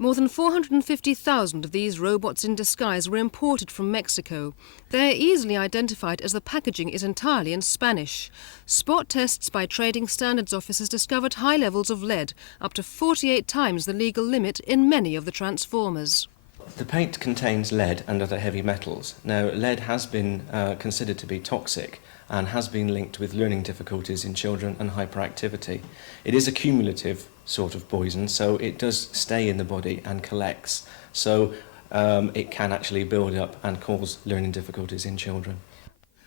More than 450,000 of these robots in disguise were imported from Mexico. They are easily identified as the packaging is entirely in Spanish. Spot tests by trading standards officers discovered high levels of lead, up to 48 times the legal limit in many of the transformers. The paint contains lead and other heavy metals. Now, lead has been considered to be toxic and has been linked with learning difficulties in children and hyperactivity. It is a cumulative sort of poison, so it does stay in the body and collects. So it can actually build up and cause learning difficulties in children.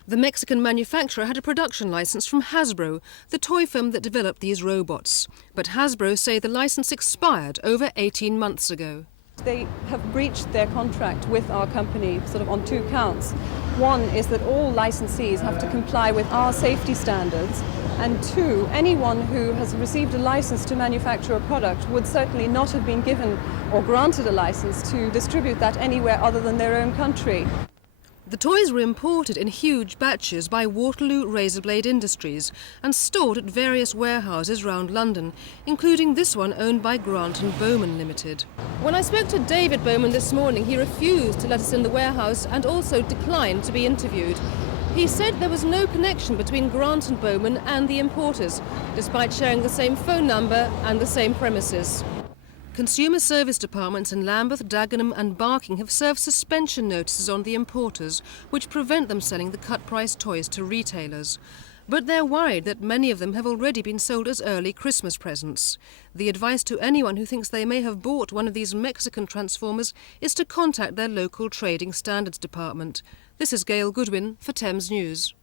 The Mexican manufacturer had a production licence from Hasbro, the toy firm that developed these robots. But Hasbro say the licence expired over 18 months ago. They have breached their contract with our company sort of on two counts. One is that all licensees have to comply with our safety standards, and two, anyone who has received a license to manufacture a product would certainly not have been given or granted a license to distribute that anywhere other than their own country. The toys were imported in huge batches by Waterloo Razorblade Industries and stored at various warehouses round London, including this one owned by Grant & Bowman Limited. When I spoke to David Bowman this morning, he refused to let us in the warehouse and also declined to be interviewed. He said there was no connection between Grant & Bowman and the importers, despite sharing the same phone number and the same premises. Consumer service departments in Lambeth, Dagenham and Barking have served suspension notices on the importers, which prevent them selling the cut-price toys to retailers. But they're worried that many of them have already been sold as early Christmas presents. The advice to anyone who thinks they may have bought one of these Mexican transformers is to contact their local trading standards department. This is Gail Goodwin for Thames News.